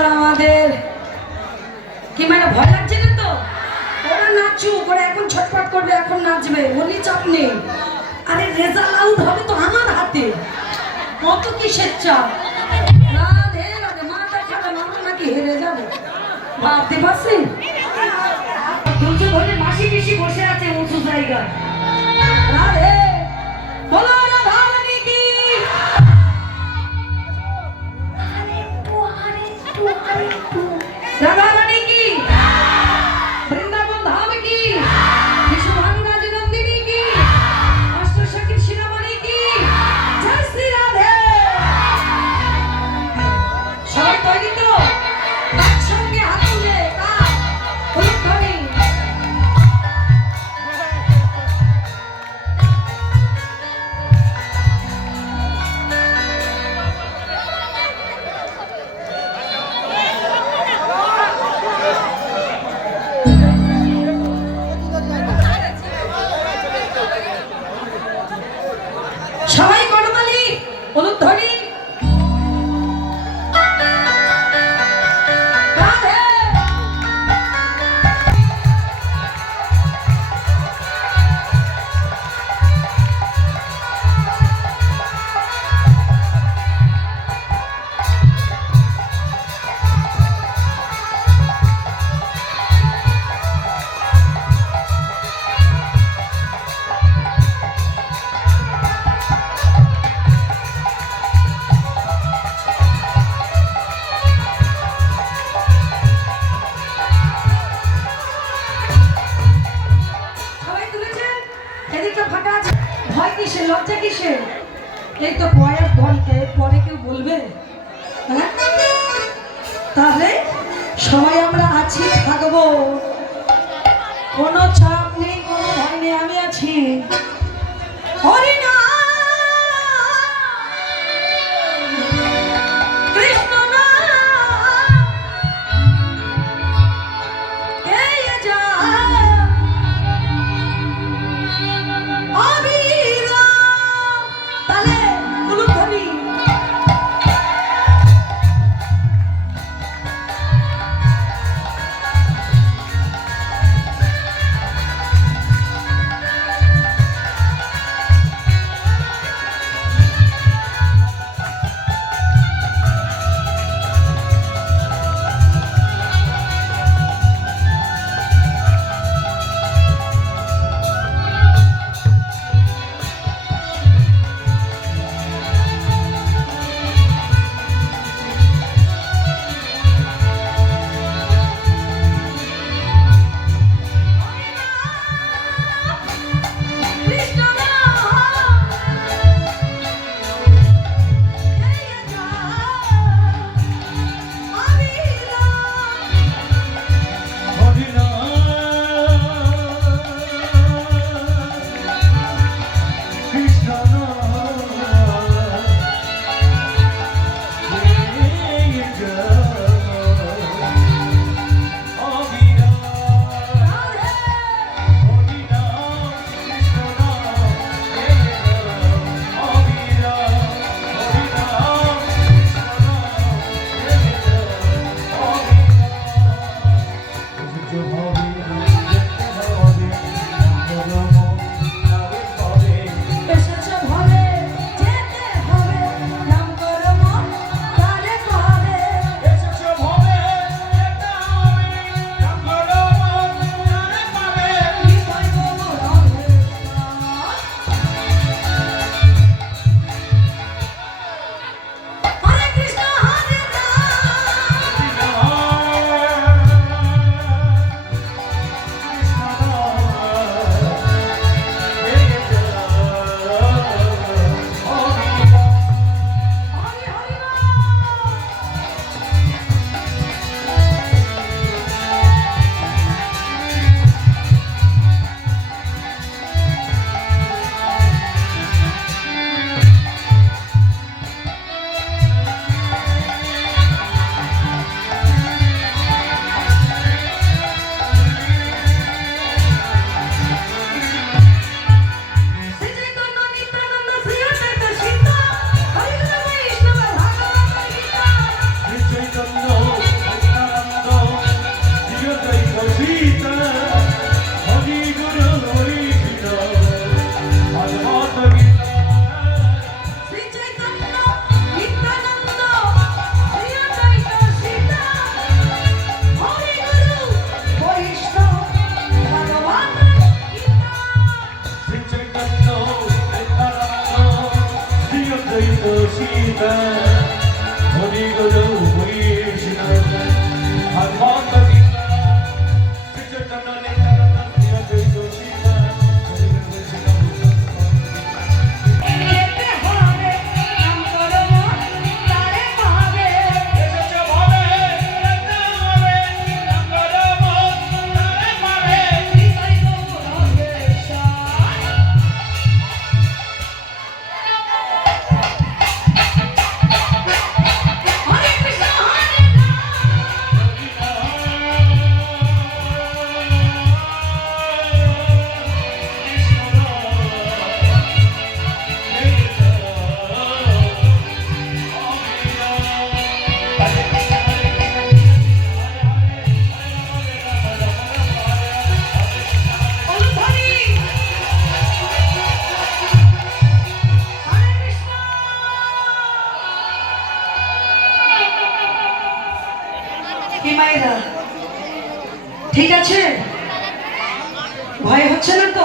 এবার আমাদের কি মানে ভয় লাগছে না তো? ওরা নাচুক, ওরা এখন ছটফট করবে, এখন নাচবে, উনি চাপ নেই। আরে রেজাল্ট আউট হবে তো আমার হাতে, কত কিসের চাপ। রাধে রাধে, মাথা খাবে, মামা নাকি হেরে যাবে ভাবতে পারছেন? তুলছে ধরে মাসি পিসি বসে আছে উঁচু জায়গায়। রাধে বলো রাধা রানী কি, রাধা রানী কি, বৃন্দাবন ধাম কি, বিশ্বভানু রাজনন্দিনী কি, অষ্টসখী শিরোমণি কি, জয় শ্রী রাধে। সবাই তৈরি তো? একসঙ্গে হাত তুলে তার উলুধ্বনি। সবাই করতালি, উলুধ্বনি। রাধে সবাই তুলেছেন? এদিকটা ফাঁকা আছে। ভয় কিসের, লজ্জা কিসের? এই তো কয়েক ঘন্টা পরে কেউ বলবে? হ্যাঁ, তাহলে সবাই আমরা আছি, থাকবো, কোনো চাপ নেই, কোনো ভয় নেই, আমি আছি। হরি নাম, কৃষ্ণ নাম, গেয়ে যায় অবিরাম। তাহলে উলুধ্বনি। ভয় হচ্ছে না তো?